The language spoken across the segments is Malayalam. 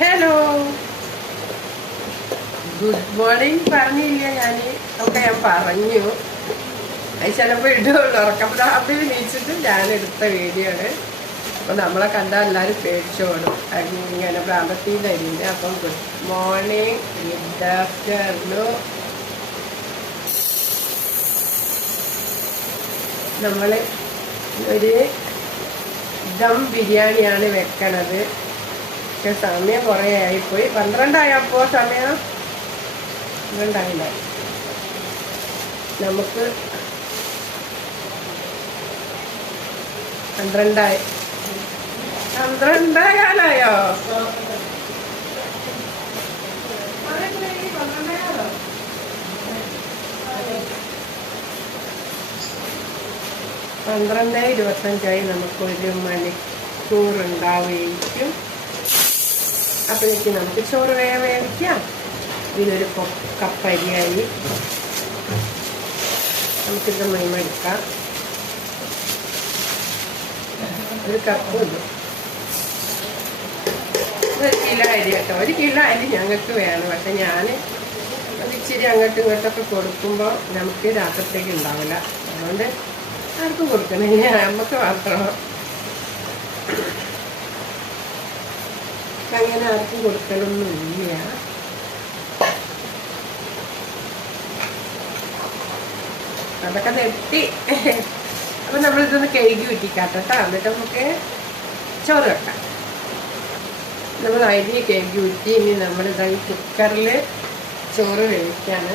ഹലോ ഗുഡ് മോർണിംഗ് പറഞ്ഞില്ല ഞാൻ ഒക്കെ ഞാൻ പറഞ്ഞു. അത് ചിലപ്പോൾ ഇടുള്ളൂ. ഉറക്കപ്രാപ്തി വിളിച്ചിട്ട് ഞാൻ എടുത്ത വീഡിയോ ആണ്. അപ്പോൾ നമ്മളെ കണ്ടാൽ എല്ലാവരും പേടിച്ചോളും. ഇങ്ങനെ പ്രാപത്തിയിലരിഞ്ഞ് അപ്പം ഗുഡ് മോർണിംഗ് ഗുഡ് ആഫ്റ്റർനൂൺ നമ്മൾ ഒരു ദം ബിരിയാണിയാണ് വെക്കണത്. പക്ഷെ സമയം കുറേ ആയിപ്പോയി. പന്ത്രണ്ടായപ്പോൾ സമയം പന്ത്രണ്ടായില്ല? നമുക്ക് പന്ത്രണ്ടായി പന്ത്രണ്ടായാലോ പന്ത്രണ്ടായാലോ പന്ത്രണ്ട് ഇരുപത്തഞ്ചായി നമുക്ക് ഒരു മണിക്കൂർ ഉണ്ടാവുകയും അപ്പോഴേക്ക് നമുക്ക് ചോറ് വേഗം വേവിക്കാം. ഇതിനൊരു കപ്പ് അരിയായി. നമുക്കിത് മീമെടുക്കാം. ഒരു കപ്പ് ഒരു കിലോ അരി കേട്ടോ. ഒരു കിലോ അരി ഞങ്ങൾക്ക് വേണം. പക്ഷെ ഞാൻ അത് ഇച്ചിരി അങ്ങോട്ടും ഇങ്ങോട്ടൊക്കെ കൊടുക്കുമ്പോൾ നമുക്ക് രാത്രിത്തേക്ക് ഉണ്ടാവില്ല. അതുകൊണ്ട് ആർക്കും കൊടുക്കണില്ല നമുക്ക് മാത്രം. അങ്ങനെ ആർക്കും കൊടുക്കലൊന്നുമില്ല അതൊക്കെ നെട്ടി. അപ്പൊ നമ്മളിതൊന്ന് കഴുകി ഊറ്റിക്കാട്ടോ കേട്ടോ. എന്നിട്ട് നമുക്ക് ചോറ് വെക്കാം. നമ്മൾ അരി കഴുകി ഊറ്റി ഇനി നമ്മളിതാ ഈ കുക്കറിൽ ചോറ് വേവിക്കാണ്.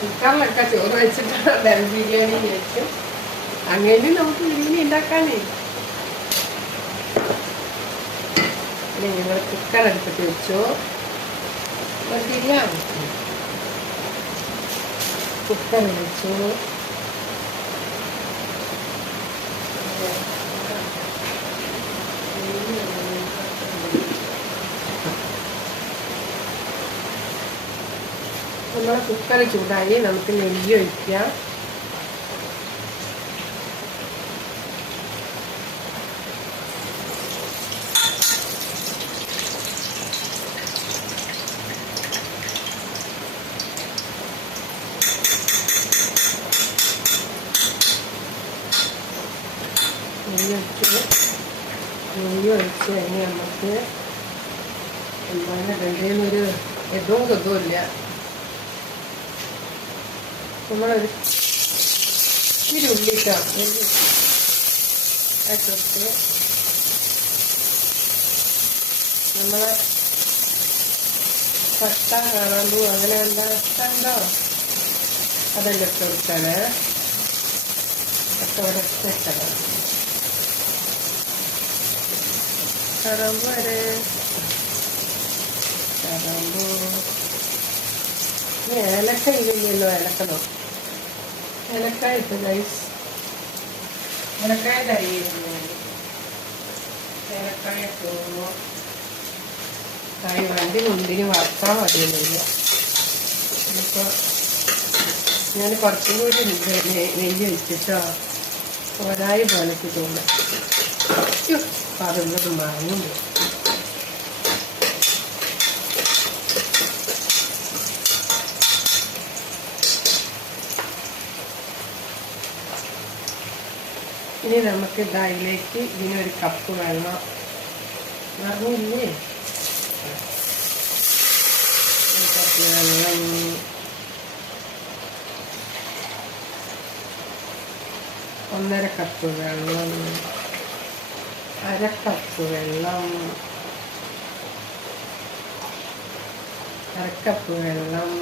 കുക്കറിലൊക്കെ ചോറ് വെച്ചിട്ടാണ് ബിരിയാണി കഴിക്കും അങ്ങനെ നമുക്ക് ബിരിയാണി ഉണ്ടാക്കാനേ ഇനി ഞങ്ങൾ കുക്കർ എടുത്തിട്ട് വെച്ചു. ബിരിയാണി കുക്കർ വെച്ചു നമ്മളെ കുക്കർ ചൂടായി നമുക്ക് നെയ്യ് ഒഴിക്കാം നെയ്യ് ഒഴിച്ച് നെയ്യ് ഒഴിച്ച് കഴിഞ്ഞ് നമുക്ക് എന്താണ് രണ്ടേന്നൊരു ഇല്ല നമ്മളൊരു ഇച്ചിരി ഇട്ടിട്ട് നമ്മളെ പട്ട കാണാമ്പൂ അങ്ങനെ എന്താ ഇഷ്ടമുണ്ടോ? അതെല്ലാം ഇട്ട് കൊടുക്കാണ് ഒക്കെ കറമ്പ് വരെ. കറമ്പൂ ഇനി ഏലക്ക ഇല്ലല്ലോ ഏലക്കണോ ഏലക്കായ ഇട്ട് ഗൈസ് ഏലക്കായ തരിയിരുന്നു ഏലക്കായ തോന്നു കായ് വണ്ടി മുന്തിരി വറുത്താൽ മതിയൊന്നുമില്ല ഇപ്പോൾ ഞാൻ കുറച്ചും കൂടി നെയ്യ് വെച്ചിട്ടോ ഒരായി പോലെ തോന്നുന്നു. അതൊന്നും മറന്നുണ്ട് ഇനി നമുക്ക് ഇതിലേക്ക് ഇതിനൊരു കപ്പ് വെള്ളം മറന്നില്ലേ കപ്പ് വെള്ളം ഒന്നര കപ്പ് വെള്ളം അര കപ്പ് വെള്ളം അരക്കപ്പ് വെള്ളം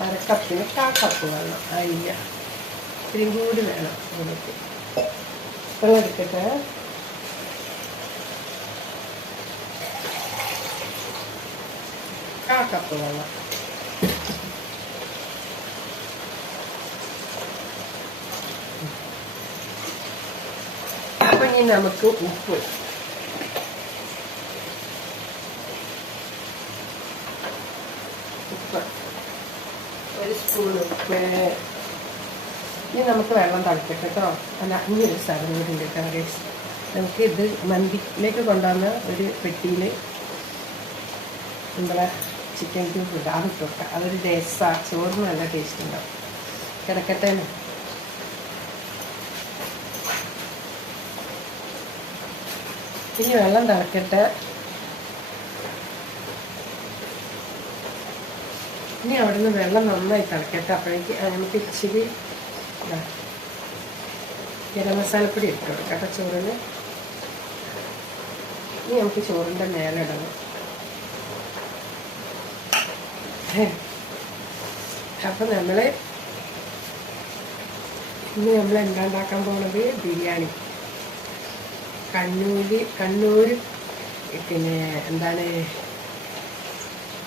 അരക്കപ്പിന് കാക്കപ്പ് കപ്പ് വെള്ളം അയ്യ ഇത്തിരിയും കൂടി വേണം അതിലേക്ക്. വെള്ളം എടുക്കട്ടെ? ആ കപ്പ് വെള്ളം. അപ്പം ഇനി നമുക്ക് ഉപ്പ്. ഉപ്പ്. ഒരു സ്പൂൺ ഉപ്പ്. ഇനി നമുക്ക് വെള്ളം തിളക്കട്ടെ കേട്ടോ. അല്ല ഇനി ഒരു സ്ഥലം കൂടി ഉണ്ട് കേട്ടോ നമുക്ക് ഇത് മന്തിയിലേക്ക് കൊണ്ടുവന്ന ഒരു പെട്ടിയിൽ നമ്മളെ ചിക്കൻ ക്യൂബ് ഉണ്ട് അത് ഇട്ട് വെക്കാം അതൊരു ടേസ്റ്റാണ് ചോറിന് നല്ല ടേസ്റ്റ് ഉണ്ടാവും കിടക്കട്ടെ ഇനി വെള്ളം തിളക്കട്ടെ. ഇനി അവിടുന്ന് വെള്ളം നന്നായി തിളക്കട്ടെ. അപ്പോഴേക്ക് നമുക്ക് ഇച്ചിരി ഗരം മസാലപ്പൊടി ഇട്ട് കൊടുക്കാം. ചോറിന് ഇനി നമുക്ക് ചോറിന്റെ മേലെ ഇടണം. അപ്പം നമ്മൾ ഇന്ന് നമ്മൾ എന്താ ഉണ്ടാക്കാൻ പോണത്? ബിരിയാണി. കണ്ണൂര് കണ്ണൂർ പിന്നെ എന്താണ്?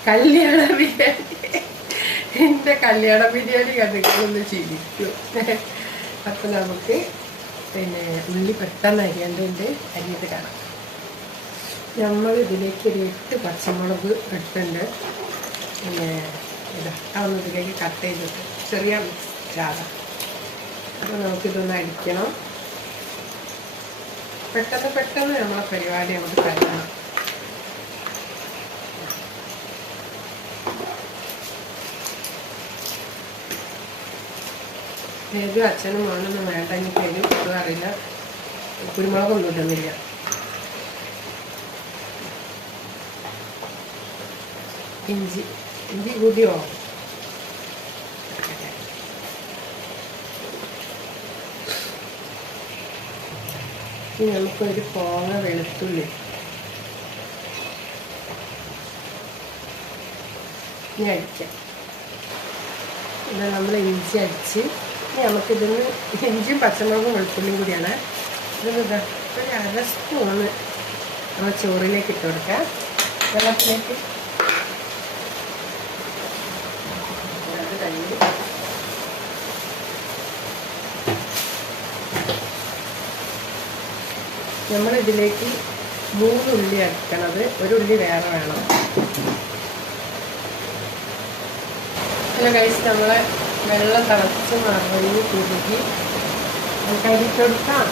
കല്യാണ ബിരിയാണി. എന്റെ കല്യാണ ബിരിയാണി കണ്ടിട്ടൊന്ന് ചിരിക്കും അപ്പം നമുക്ക് പിന്നെ ഉള്ളി പെട്ടെന്ന് അരിയേണ്ടതുണ്ട്. അരിയത് കാണാം. നമ്മൾ ഇതിലേക്ക് ഒരു എട്ട് പച്ചമുളക് ഇട്ടുണ്ട് പിന്നെ ഇതാ ഇതിലേക്ക് കട്ട് ചെയ്തിട്ട് ചെറിയ ജാത അപ്പോൾ നമുക്കിതൊന്ന് അടിക്കണം പെട്ടെന്ന് പെട്ടെന്ന് നമ്മളെ പരിപാടി നമുക്ക് കഴിയണം ഏതും അച്ഛനും മോനൊന്നും വേണ്ട. ഇനി പേരും കിട്ടുക അറിയില്ല. കുരുമുളകൊന്നും ഇടുന്നില്ല. ഇഞ്ചി. ഇഞ്ചി കൂടിയോ നമുക്കൊരു പോങ്ങ വെളുത്തുള്ളി. ഇനി അടിക്കാം നമ്മൾ ഇഞ്ചി അടിച്ച് ഇനി നമുക്കിതൊന്ന് ഇഞ്ചിയും പച്ചമുളകും വെളുത്തുള്ളിയും കൂടിയാണ്. ഇതൊന്ന് ഇതാ ഒരു അര സ്പൂണ് നമ്മൾ ചോറിലേക്ക് ഇട്ട് കൊടുക്കാം. വെള്ളത്തിലേക്ക്. നമ്മളിതിലേക്ക് മൂന്ന് ഉള്ളി അടിക്കണത് ഒരു ഉള്ളി വേറെ വേണം. ഹലോ കഴിച്ച് നമ്മളെ വെള്ളം തിളച്ച് മറിഞ്ഞ് കുരുകി കരിച്ചെടുക്കാം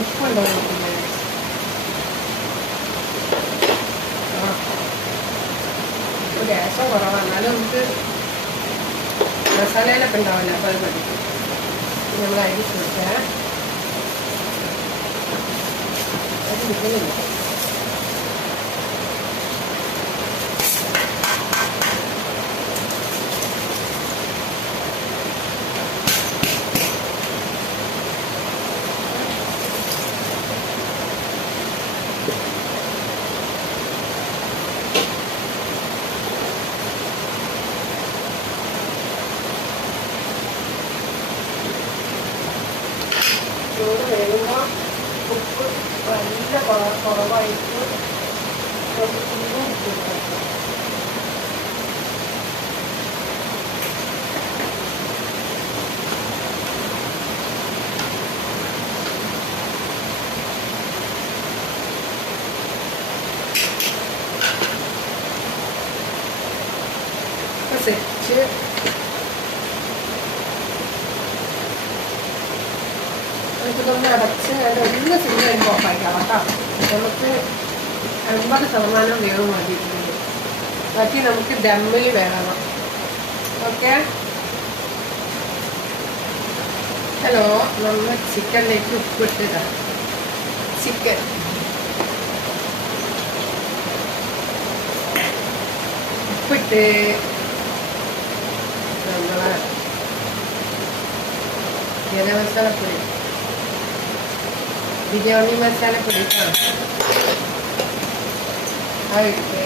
ഉപ്പുണ്ടോ ഗ്യാസും കുറവാണ് എന്നാലും നമുക്ക് മസാലയിലൊക്കെ ഉണ്ടാവില്ല അപ്പോൾ അത് മതി. നമ്മൾ അരി കൊടുക്കാം അത് നിൽക്കുന്നില്ല ചോറ് വേകുമ്പോൾ ഉപ്പ് നല്ല കുറ- കുറവായിട്ട് കുറച്ച് കുരുവും ഇട്ട് കൊടുക്കണം. ഇപ്പൊ സെറ്റ് നമുക്കിതൊന്ന് അടച്ച് അതിന്റെ ഒന്ന് സിമ്മ് വരുമ്പോൾ ഓഫാക്കാം കേട്ടോ നമുക്ക് അൻപത് ശതമാനം വേവ് മതി ഇതിൽ. ബാക്കി നമുക്ക് ദമ്മിൽ വേണം. ഓക്കെ? ഹലോ നമ്മൾ ചിക്കനിലേക്ക് ഉപ്പിട്ടിടാം. ചിക്കൻ. ഉപ്പിട്ട് നമ്മളെ ഗരം മസാലപ്പൊടി ബിരിയാണി മസാല കേട്ടോ അതിട്ട്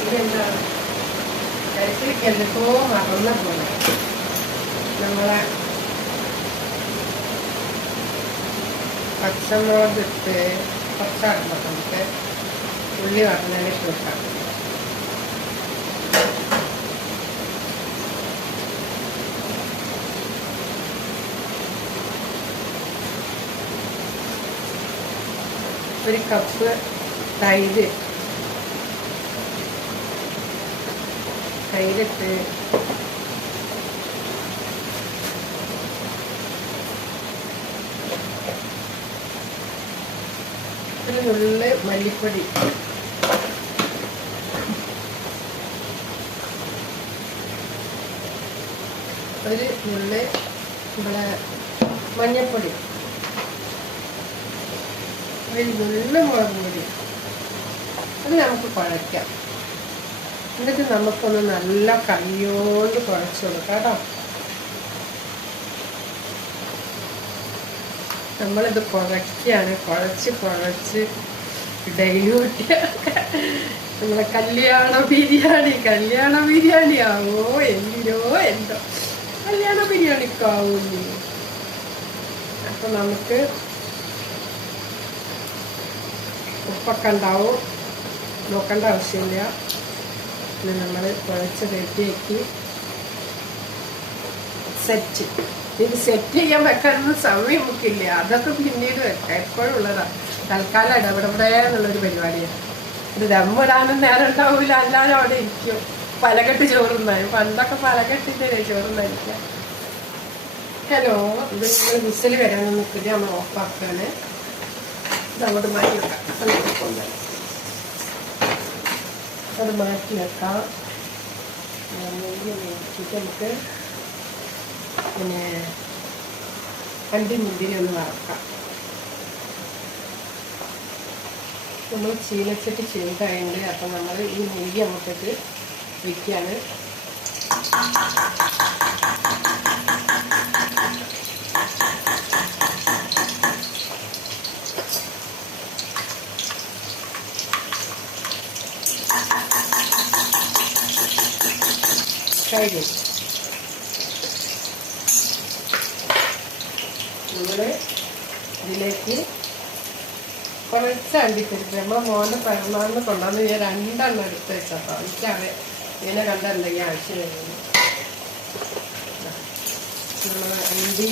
ഇതെന്താ കരിച്ചിലേക്ക് എന്തൊക്കെയോ മറന്ന പോലെ നമ്മളെ പച്ചമുളക് ഇട്ട് പച്ചാടുമ്പോൾ നമുക്ക് ഉള്ളി വറന്നതിന് വെക്കാം ഒരു കപ്പ് തൈര്. തൈരിട്ട് ഒരു നുള്ള് മല്ലിപ്പൊടി. ഒരു നുള്ള് നമ്മുടെ മഞ്ഞൾപ്പൊടി ഒരു നുള്ള് മുളക് പൊടി. അത് നമുക്ക് കുഴയ്ക്കാം എന്നിട്ട് നമുക്കൊന്ന് നല്ല കയ്യോണ്ട് കുഴച്ച് കൊടുക്കാം കേട്ടോ. നമ്മളിത് കുഴയ്ക്കാണ് കുഴച്ച് കുഴച്ച് ഡൈലൂട്ട് നമ്മളെ കല്യാണ ബിരിയാണി കല്യാണ ബിരിയാണി. ആവോ എന്തിനോ എന്തോ. കല്യാണ ബിരിയാണിക്കാവൂ അപ്പൊ നമുക്ക് ഉപ്പൊക്കെ ഉണ്ടാവും നോക്കേണ്ട ആവശ്യമില്ല. പിന്നെ നമ്മൾ കുഴച്ച് റെഡിയാക്കി സെറ്റ്. ഇത് സെറ്റ് ചെയ്യാൻ വെക്കാനൊന്നും സമയം നമുക്കില്ല. അതൊക്കെ പിന്നീട് വെക്കാം. എപ്പോഴും ഉള്ളതാ. തൽക്കാലം ഇടപെടപെടേ എന്നുള്ളൊരു പരിപാടിയാണ് ഇത് ദമ്മിടാനും നേരം ഉണ്ടാവില്ല അല്ലാതെ അവിടെ ഇരിക്കും. പലകെട്ട് ചോറുന്നായി പണ്ടൊക്കെ പലകെട്ടിന്റെ ചോറുന്നായിരിക്കാം ഹലോ ഇത് നിങ്ങൾ വിസിൽ വരാൻ നിൽക്കില്ല നമ്മൾ ഓഫാക്കാണ്. ഇത് അങ്ങോട്ട് മാറ്റി വെക്കാം. കൊണ്ടുവരാം. അത് മാറ്റി വെക്കാം. ഒഴിച്ചിട്ട് നമുക്ക് പിന്നെ അണ്ടി മുന്തിരി ഒന്ന് വറക്കാം. നമ്മൾ ചീനച്ചട്ടി ചെയ്തായുണ്ട് അപ്പം നമ്മൾ ഈ നെയ്യ് അങ്ങോട്ടേക്ക് വയ്ക്കുകയാണ് കഴിഞ്ഞു. നമ്മൾ ഇതിലേക്ക് കുറച്ച് അണ്ടിപ്പരിപ്പ്. നമ്മൾ മോന്റെ പിറന്നാളിന് കൊണ്ടുവന്ന് ഞാൻ രണ്ടെണ്ണം എടുത്ത് വെച്ചപ്പോൾ എനിക്കത് ഇങ്ങനെ കണ്ട ആവശ്യം വരുന്നു നമ്മൾ അണ്ടി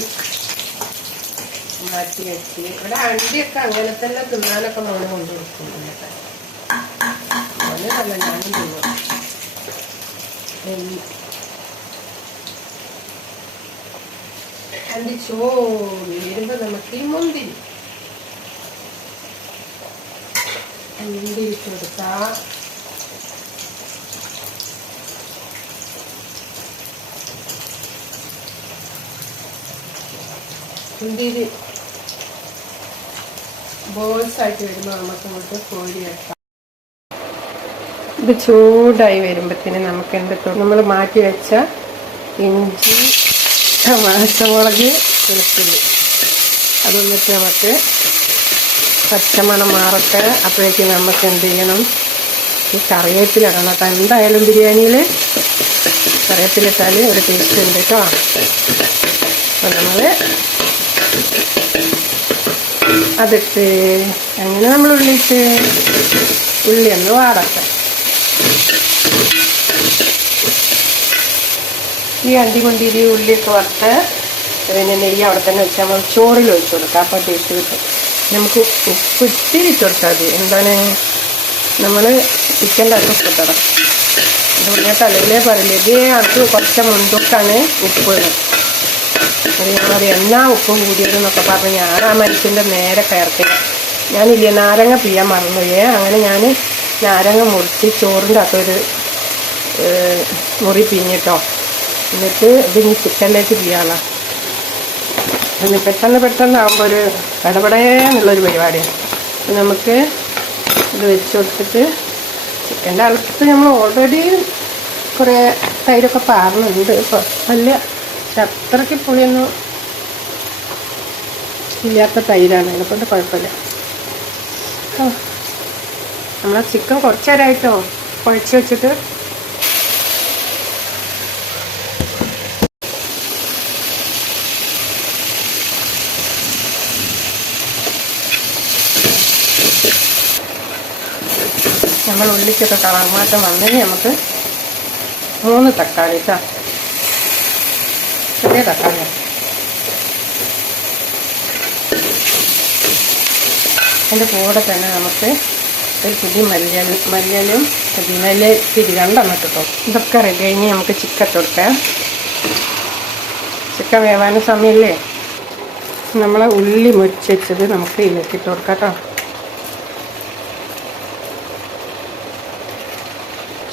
മാറ്റി വെച്ച്. ഇവിടെ അണ്ടിയൊക്കെ അങ്ങനെ തന്നെ തിന്നാനൊക്കെ മോനെ കൊണ്ടുകൊടുക്കുന്നുണ്ട് മോനെ തന്നെ ഞാനും തിന്നു. നെയ്യ് അണ്ടി ചോറ് വരുമ്പോ നമുക്ക് ഈ മുന്തിരി. മുന്തിരി കൊടുക്കാം മുന്തിരി ബോൾസ് ആയിട്ട് വരുമ്പോൾ നമുക്ക് ഇങ്ങോട്ട് കോഴി വെക്കാം. ഇത് ചൂടായി വരുമ്പോഴത്തേന് നമുക്ക് എന്തൊക്കെ നമ്മൾ മാറ്റി വെച്ച ഇഞ്ചി പച്ചമുളക് വെളുത്തുള്ളി അതൊന്നിട്ട് നമുക്ക് പച്ചമണം മാറട്ടെ. അപ്പോഴേക്കും നമുക്ക് എന്ത് ചെയ്യണം? ഈ കറിവേപ്പിലിടണം കേട്ടോ. എന്തായാലും ബിരിയാണിയിൽ കറിവേപ്പിലിട്ടാൽ ഒരു ടേസ്റ്റ് ഉണ്ട് കേട്ടോ. അപ്പം നമ്മൾ അതിട്ട് അങ്ങനെ നമ്മൾ ഉള്ളിയിട്ട്? ഉള്ളി ഒന്ന് വാടട്ടെ. ഈ അണ്ടിമുന്തിരി ഉള്ളിയൊക്കെ വറുത്ത് പിന്നെ നെയ്യ് അവിടെ തന്നെ വെച്ചാൽ നമ്മൾ ചോറിൽ ഒഴിച്ചു കൊടുക്കാം. അപ്പോൾ ടേസ്റ്റ് കിട്ടും. നമുക്ക് ഉപ്പ് ഇത്തിരി ഇട്ട് മതി. എന്താണ്? നമ്മൾ ചിക്കന്റെ അകത്ത് ഉപ്പിട്ടണം അതുകൊണ്ട് ഞാൻ തലയിലേ പറയില്ല. ഇതേ അത് കുറച്ച് മുൻതൂക്കാണ് ഉപ്പ് പറയും എന്നാ ഉപ്പും കൂടിയതെന്നൊക്കെ പറഞ്ഞ് ഞാൻ ആ മനുഷ്യന്റെ നേരെ കയർത്തില്ല ഞാനില്ലേ നാരങ്ങ പിയ്യാൻ മറന്നുപോയേ അങ്ങനെ ഞാൻ നാരങ്ങ മുറിച്ച് ചോറിന്റെ അകത്തൊരു മുറി പിഞ്ഞിട്ടോ. എന്നിട്ട് ഇതിന് ചിക്കനിലേക്ക് ചെയ്യാനാണ് പിന്നെ പെട്ടെന്ന് പെട്ടെന്ന് ആകുമ്പോൾ ഒരു ഇടപെടേന്നുള്ളൊരു പരിപാടിയാണ് നമുക്ക് ഇത് വെച്ച് കൊടുത്തിട്ട് ചിക്കന്റെ അകത്ത് നമ്മൾ ഓൾറെഡി കുറേ തൈരൊക്കെ പാറുന്നുണ്ട് നല്ല പക്ഷെ അത്രയ്ക്ക് പുളിയൊന്നും ഇല്ലാത്ത തൈരാണ്. അതിനെക്കൊണ്ട് കുഴപ്പമില്ല. നമ്മളെ ചിക്കൻ കുറച്ച് നേരമായിട്ടോ കുഴച്ച് വെച്ചിട്ട് നമ്മൾ ഉള്ളിക്കൊക്കെ കളർ മാറ്റം വന്നെങ്കിൽ നമുക്ക് മൂന്ന് തക്കാളി കേട്ടോ ചെറിയ തക്കാളി. അതിന്റെ കൂടെ തന്നെ നമുക്ക് ഒരു പിടി മല്ലിയൽ മല്ലിയലും പുതിനയില പിടി രണ്ടെണ്ണം കിട്ടും ഇതൊക്കെ റെഡി കഴിഞ്ഞ് നമുക്ക് ചിക്കൻ കൊടുക്കാം. ചിക്കൻ വേവാനും സമയമില്ലേ നമ്മളെ ഉള്ളി മുരിച്ചത് നമുക്ക് ഇലക്കിട്ട് കൊടുക്കാം കേട്ടോ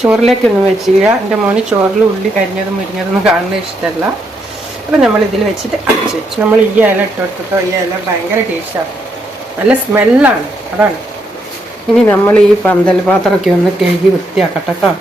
ചോറിലേക്കൊന്നും വെച്ചില്ല എന്റെ മോന് ചോറിൽ ഉള്ളി കരിഞ്ഞതും മുരിഞ്ഞതൊന്നും കാണുന്നത് ഇഷ്ടമല്ല. അപ്പം നമ്മൾ ഇതിൽ വെച്ചിട്ട് അടിച്ച് വെച്ചു. നമ്മൾ ഈ ഇല ഇട്ട് കൊടുത്തിട്ടോ ഈ ഇല ഭയങ്കര ടേസ്റ്റാണ് നല്ല സ്മെല്ലാണ് അതാണ്. ഇനി നമ്മൾ ഈ പന്തൽ പാത്രമൊക്കെ ഒന്ന് കഴുകി വൃത്തിയാക്കട്ടെ കേട്ടോ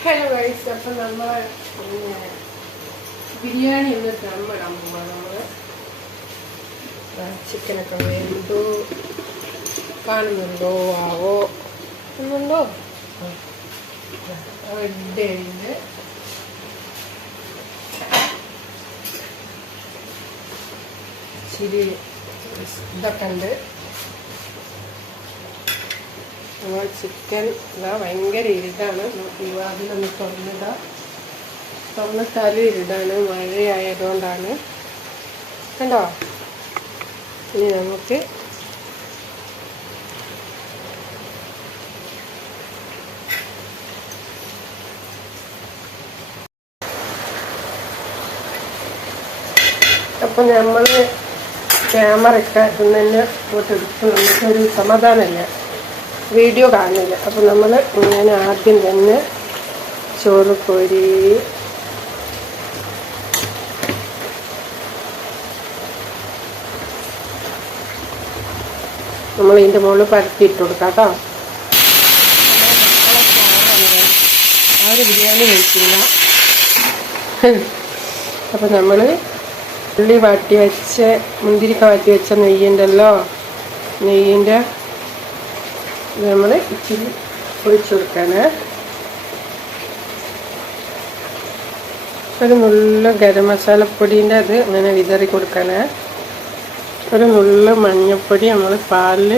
ഹലോ ഗൈസ് അപ്പം നമ്മൾ ബിരിയാണി ഒന്ന് ദമ്മിടാൻ പോവാം നമ്മൾ ചിക്കനൊക്കെ വേണ്ടു കാണുന്നുണ്ടോ ആവോ ഒന്നുണ്ടോ റെഡ് ഉണ്ട് ഇച്ചിരി ഇതൊക്കെ ഉണ്ട് നമ്മൾ ചിക്കൻ ഇതാ ഭയങ്കര ഇരുടാണ്. ഈ വാതിലൊന്ന് തുറന്നിടാ. തുറന്നിട്ടാലും ഇരുടാണ്. മഴയായതുകൊണ്ടാണ്. കണ്ടോ? ഇനി നമുക്ക് അപ്പം നമ്മൾ ക്യാമറ ഒക്കെ തന്നെ ഫോട്ടെടുത്ത് നമുക്കൊരു സമാധാനമില്ല. വീഡിയോ കാണില്ല അപ്പോൾ നമ്മൾ ഇങ്ങനെ ആദ്യം തന്നെ ചോറ് കോരി നമ്മൾ ഇതിന്റെ മുകളിൽ പരത്തിയിട്ട് കൊടുക്കാം കേട്ടോ. ഒരു ബിരിയാണി കഴിച്ചില്ല. അപ്പം നമ്മൾ ഉള്ളി വാട്ടി വെച്ച് മുന്തിരിക്ക വാട്ടി വെച്ച നെയ്യുണ്ടല്ലോ. നെയ്യിന്റെ നമ്മൾ ഇച്ചിരി ഒഴിച്ചു കൊടുക്കാണ്. ഒരു നുള്ള ഗരം മസാലപ്പൊടീന്റെ അത് ഇങ്ങനെ വിതറി കൊടുക്കാണ്. ഒരു നുള്ള മഞ്ഞൾപ്പൊടി നമ്മൾ പാലിൽ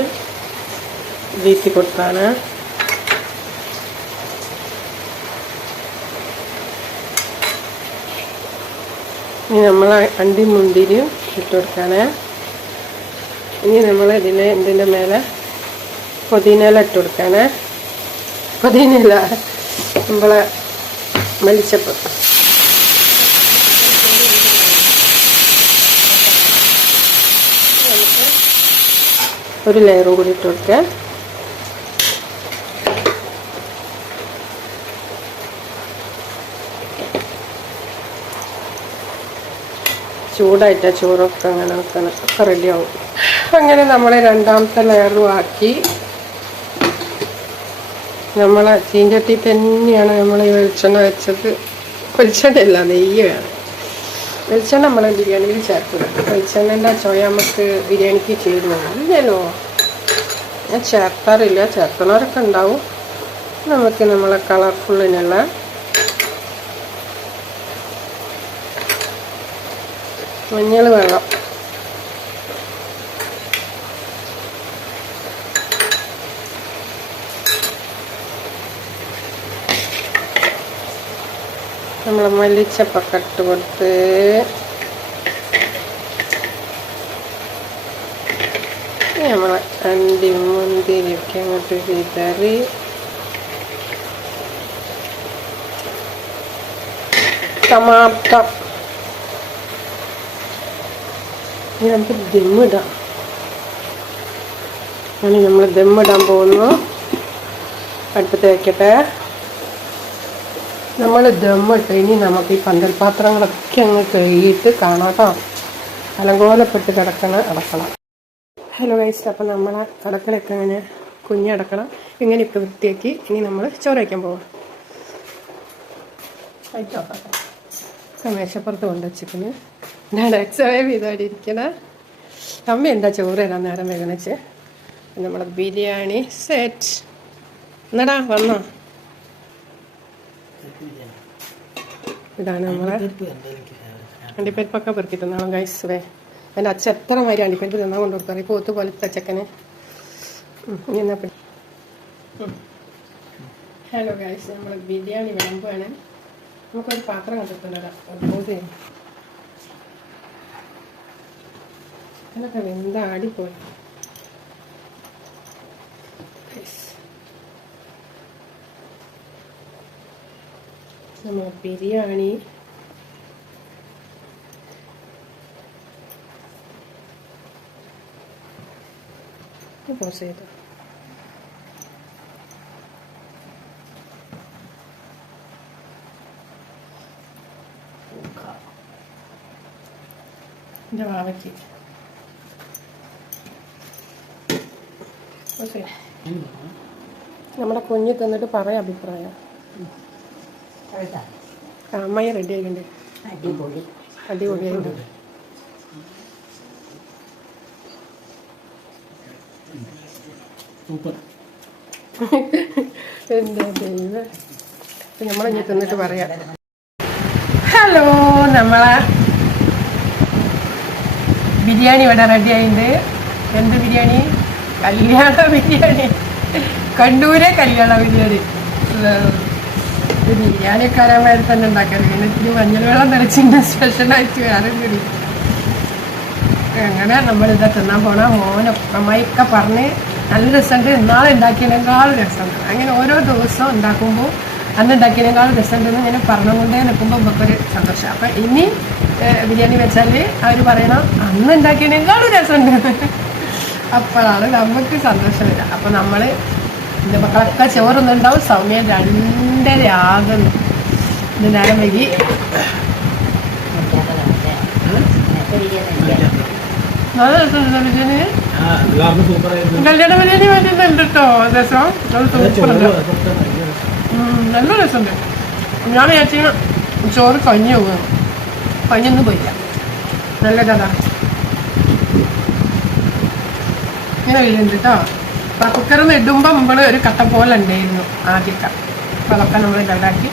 വീത്തി കൊടുത്താണ്. ഇനി നമ്മൾ അണ്ടി മുന്തിരിയും ഇട്ട് കൊടുക്കാണ്. ഇനി നമ്മൾ ഇതിനെ ഇതിന്റെ മേലെ പുതിനയില ഇട്ട് കൊടുക്കാണ് പുതിനയില നമ്മളെ മലിച്ചപ്പ് ഒരു ലെയറും കൂടി ഇട്ട് കൊടുക്കുക ചൂടായിട്ടാ ചോറൊക്കെ അങ്ങനെ വെക്കണം ഒക്കെ റെഡിയാവും അങ്ങനെ നമ്മൾ രണ്ടാമത്തെ ലെയറും ആക്കി നമ്മളെ ചീഞ്ചട്ടി തന്നെയാണ് നമ്മൾ ഈ വെളിച്ചെണ്ണ വെച്ചത്. വെളിച്ചെണ്ണയല്ല നെയ്യ് വേണം. വെളിച്ചെണ്ണ നമ്മൾ ബിരിയാണിയിൽ ചേർക്കുക വെളിച്ചെണ്ണന്റെ ചോയ നമുക്ക് ബിരിയാണിക്ക് ചേരുമോ ഇല്ലല്ലോ. ഞാൻ ചേർക്കാറില്ല ചേർക്കുന്നവരൊക്കെ ഉണ്ടാവും. നമുക്ക് നമ്മളെ കളർഫുള്ളിനുള്ള മഞ്ഞൾ വെള്ളം. നമ്മൾ മല്ലിച്ചപ്പൊക്കെ ഇട്ട് കൊടുത്ത് നമ്മൾ അണ്ടി മുന്തിരിയൊക്കെ അങ്ങോട്ട് വിതറി. ടമാട്ട. ഇനി നമുക്ക് ദമ്മിടാം. ഇനി നമ്മൾ ദമ്മിടാൻ പോകുന്നു. അടുപ്പത്ത് വെക്കട്ടെ. നമ്മൾ ദമ്മിട്ട് ഇനി നമുക്ക് ഈ പന്തൽ പാത്രങ്ങളൊക്കെ അങ്ങ് കഴുകിയിട്ട് കാണാം കേട്ടോ. അലങ്കോലപ്പെട്ട് കിടക്കണ അടക്കണം. ഹലോ ഗൈസ് അപ്പം നമ്മളെ കടക്കലൊക്കെ ഇങ്ങനെ കുഞ്ഞടക്കണം ഇങ്ങനെയൊക്കെ വൃത്തിയാക്കി ഇനി നമ്മൾ ചോറ് വയ്ക്കാൻ പോവാം. ആയിക്കോട്ടെ മേശപ്പുറത്ത് കൊണ്ട് വെച്ചിരിക്കുന്നു. ഞാൻ എക്സവേവ് ചെയ്തോടെ ഇരിക്കണ. അമ്മ എന്താ ചോറ് തരാൻ നേരം വേഗനച്ച് നമ്മളെ ബിരിയാണി സെറ്റ് എന്നടാ വന്നോ? ഇതാണ് നമ്മളെ അണ്ടിപ്പരിപ്പൊക്കെ പെറുക്കി തിന്നണം ഗൈസ് വേ. എന്റെ അച്ഛൻ എത്ര മാതിരി അണ്ടിപ്പരിപ്പ് തിന്നാൻ കൊണ്ടു ഈ പോത്ത് പോലത്തെ അച്ഛക്കന് ഉം, ഇനി എന്നാ പിടി ഹലോ ഗൈസ് നമ്മൾ ബിരിയാണി വിളമ്പാണ് നമുക്കൊരു പാത്രം കണ്ടിട്ടുണ്ടല്ലോ പോസ് വെന്താടിപ്പോയി വെന്ത നമ്മൾ ബിരിയാണി. പോസ് ചെയ്തു. എന്റെ പോസ് ചെയ്തു. നമ്മുടെ കുഞ്ഞി തന്നിട്ട് പറയാം അഭിപ്രായം. അമ്മായി റെഡി ആയിട്ടുണ്ട്. അടിപൊളി. അടിപൊളിയായിട്ടുണ്ട്. സൂപ്പർ എന്റെ ദൈവം നമ്മളിഞ്ഞി തിന്നിട്ട് പറയാം. ഹലോ നമ്മളെ ബിരിയാണി ഇവിടെ റെഡി ആയിട്ടുണ്ട് എന്ത് ബിരിയാണി? കല്യാണ ബിരിയാണി. കണ്ണൂരെ കല്യാണ ബിരിയാണി. ഇത് ബിരിയാണിയൊക്കെ ആരാമാതിരി തന്നെ ഉണ്ടാക്കാൻ. പിന്നെ ഇത്തിരി മഞ്ഞൾ വെള്ളം നിറച്ചിട്ട് സ്പെഷ്യലായിട്ട് വേറെ കൂടി അങ്ങനെ നമ്മളിതാ തിന്നാൻ പോണ? മോനെ അമ്മായിയൊക്കെ പറഞ്ഞ് നല്ല രസമുണ്ട്. ഇന്നാളെ ഉണ്ടാക്കിയതിനേക്കാൾ രസമുണ്ട്. അങ്ങനെ ഓരോ ദിവസവും ഉണ്ടാക്കുമ്പോൾ അന്ന് ഉണ്ടാക്കിയതിനേക്കാൾ രസമുണ്ടെന്ന് ഇങ്ങനെ പറഞ്ഞുകൊണ്ടേ നിൽക്കുമ്പോൾ നമുക്കൊരു സന്തോഷം. അപ്പം ഇനി ബിരിയാണി വെച്ചാൽ അവർ പറയണം അന്ന് ഉണ്ടാക്കിയതിനേക്കാൾ രസമുണ്ട്. അപ്പോഴാണ് നമുക്ക് സന്തോഷം വരിക. അപ്പം നമ്മൾ എന്റെ മക്കളൊക്കെ ചോറൊന്നുണ്ടാവും. സൗമ്യ രണ്ടര ആകുന്നു. ഇന്ന് നേരം വൈകി. കല്യാണ ബിരിയാണി വേണ്ടിയിട്ടുണ്ട് കേട്ടോ. രസം. അത് നല്ല രസമുണ്ട്. ഞാൻ വിചാരിച്ച ചോറ് കഞ്ഞി പോകും കഞ്ഞൊന്നും പോയില്ല. നല്ല കഥ ഇങ്ങനെ വരുന്നുണ്ട് കേട്ടോ. അപ്പം കുക്കർ നെടുമ്പോൾ നമ്മൾ ഒരു കട്ട പോലെ ഉണ്ടായിരുന്നു ആദ്യത്തെ. അപ്പോൾ അതൊക്കെ നമ്മൾ ഉണ്ടാക്കി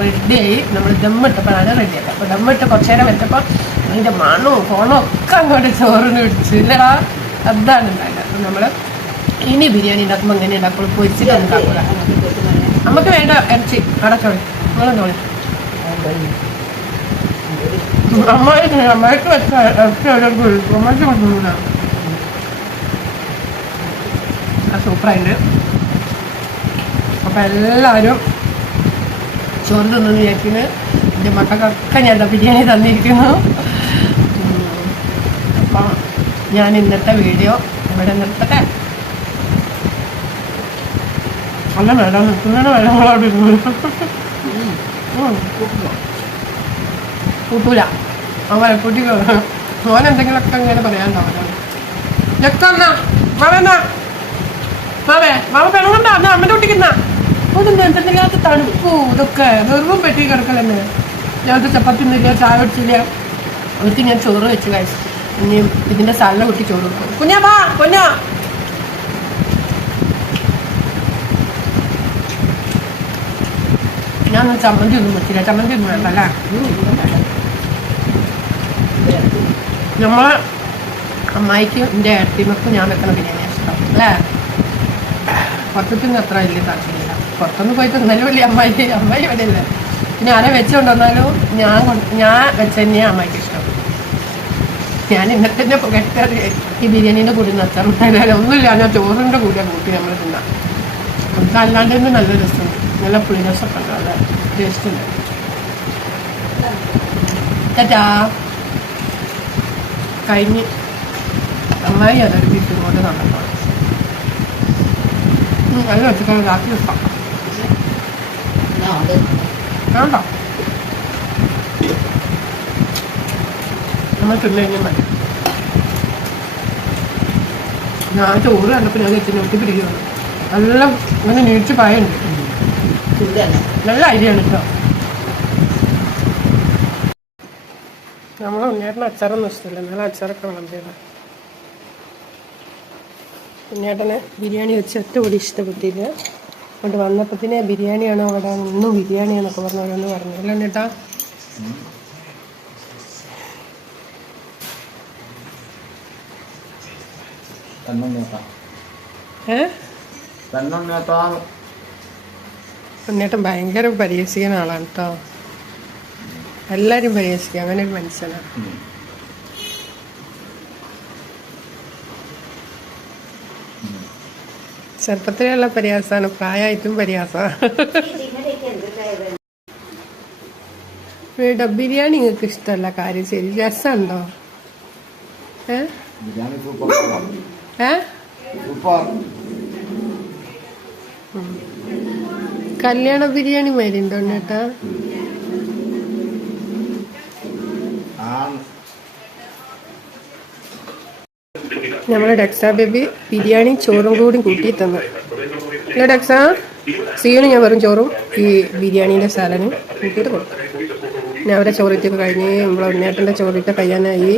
റെഡിയായി നമ്മൾ ദമ്മിട്ടപ്പോഴാണ് റെഡിയാക്കുക അപ്പോൾ ദമ്മിട്ട് കുറച്ച് നേരം വെച്ചപ്പോൾ അതിന്റെ മണവും കോണവും ഒക്കെ അങ്ങോട്ട് ചോറിന് പിടിച്ചു. ഇല്ലടാ അതാണ് അപ്പം നമ്മൾ ഇനി ബിരിയാണി ഉണ്ടാക്കുമ്പോൾ എങ്ങനെ ഉണ്ടാക്കുള്ളൂ? പൊരിച്ചിട്ട് ഉണ്ടാക്കുക നമുക്ക് വേണ്ട ഇറച്ചി. അടച്ചോളി നിങ്ങൾ തോന്നി അമ്മായി അമ്മയ്ക്ക് വെച്ച ഇറച്ചി അവിടെ അമ്മയ്ക്ക് കൊടുക്കുന്നില്ല ആ സൂപ്പറായിട്ട് അപ്പോൾ എല്ലാവരും ചോറ് തിന്നു വിചാരിക്കുന്നു. എന്റെ മക്കൾക്കൊക്കെ ഞാൻ ബിരിയാണി തന്നിരിക്കുന്നു. അപ്പം ഞാൻ ഇന്നത്തെ വീഡിയോ ഇവിടെ നിർത്തട്ടെ. അല്ല വേണം വേണം ഇരുന്നു കൂട്ടൂല. അവരെ കുട്ടി മോനെന്തെങ്കിലുമൊക്കെ ഇങ്ങനെ പറയാനുണ്ടാവില്ല ജക്കന്ന മാവേന്നാ മാവേ മാവ പെണങ്ങണ്ട എന്നാ അമ്മന്റെ കുട്ടിക്കുന്ന അതൊന്നും എന്തെങ്കിലാത്ത തണുപ്പൂ. ഇതൊക്കെ വെറും പെട്ടി കിടക്കലെന്നെ. ഞങ്ങൾക്ക് ചപ്പാത്തി ചായ കുടിച്ചില്ല. അവർക്ക് ഞാൻ ചോറ് വെച്ച് കഴിച്ചു. ഇനി ഇതിന്റെ സല്ല കുട്ടി ചോറ് കൊടുക്കും കുഞ്ഞാ വാ കുഞ്ഞാ ഞാൻ ചമ്മന്തി ഒന്നും വെച്ചില്ല. ചമ്മന്തി ഒന്നും വേണ്ടല്ലേ നമ്മളെ അമ്മായിക്ക് എന്റെ ഞാൻ വെക്കണ ബിരിയാണി ഇഷ്ടം അല്ലേ? പുറത്തുനിന്ന് അത്ര വലിയ താല്പര്യമില്ല. പുറത്തൊന്നും പോയി തന്നാലും വലിയ അമ്മായി അമ്മായി ഇവിടെ ഇല്ല? പിന്നെ ആരെ വെച്ചുകൊണ്ടുവന്നാലും? ഞാൻ ഞാൻ വെച്ച തന്നെയാണ് അമ്മായിക്ക് ഇഷ്ടം. ഞാൻ ഇന്നത്തെ തന്നെ പുകഴ്ത്താറ് ഈ ബിരിയാണീന്റെ കൂടി നച്ചാൽ ഒന്നുമില്ല. ഞാൻ ചോറിന്റെ കൂടെ കൂട്ടി നമ്മൾ തിന്നാം. നമുക്ക് അല്ലാണ്ട് തന്നെ നല്ല രസമുണ്ട്. നല്ല പുളിരസമൊക്കെ ഉണ്ട് നല്ല ടേസ്റ്റ് ഉണ്ട്. ചേച്ചാ കഴിഞ്ഞ് അമ്മായി അതൊരു വീട്ടിൽ കൊണ്ട് നല്ല രാത്രി വെക്കാം വേണ്ടോ. നമ്മൾ മതി. ഞാൻ ചോറ് കണ്ടപ്പോൾ ഞാൻ വെച്ച് നോക്കി നല്ല ഇങ്ങനെ നീറ്റ് പായുണ്ട്. നല്ല ഐഡിയ ആണ് കേട്ടോ. നമ്മൾ ഉണ്ണേട്ടന് അച്ചാറൊന്നും ഇഷ്ടമില്ല. എന്നാലും അച്ചാറൊക്കെ വിളമ്പിയതാണ് കുഞ്ഞേട്ടനെ ബിരിയാണി വെച്ച് ഒറ്റ കൂടി ഇഷ്ടപ്പെട്ടില്ല. അതുകൊണ്ട് വന്നപ്പോൾ പിന്നെ ബിരിയാണിയാണോ അവിടെ ഒന്നും ബിരിയാണിയാന്നൊക്കെ പറഞ്ഞു അവരൊന്ന് പറഞ്ഞു. അല്ല ചേട്ടാ ഉണ്ണേട്ടൻ ഭയങ്കര പരിഹസിക്കുന്ന ആളാണ് കേട്ടോ എല്ലാവരും പരിഹസിക്കുക അങ്ങനെ ഒരു മനസ്സിലാണ് ചെറുപ്പത്തിലുള്ള പരിഹാസമാണ് പ്രായമായിട്ടും പരിഹാസമാണ്. ഇവിടെ ബിരിയാണി നിങ്ങൾക്ക് ഇഷ്ടമല്ല കാര്യം ശരി രസമുണ്ടോ? കല്യാണ ബിരിയാണി മരുന്നുണ്ടോ ഉണ്ടോ ആണ് ഡെക്സ ബേബി ബിരിയാണി ചോറും കൂടി കൂട്ടി തന്നു. അല്ല ഡെക്സ സീന് ഞാൻ വെറും ചോറും ഈ ബിരിയാണീന്റെ സാലനും കൂട്ടിയിട്ട് കൊടുക്കും പിന്നെ അവരെ ചോറിറ്റൊക്കെ കഴിഞ്ഞ് നമ്മളെ ഉണ്ണേട്ടന്റെ ചോറിട്ട് കഴിയാനായി.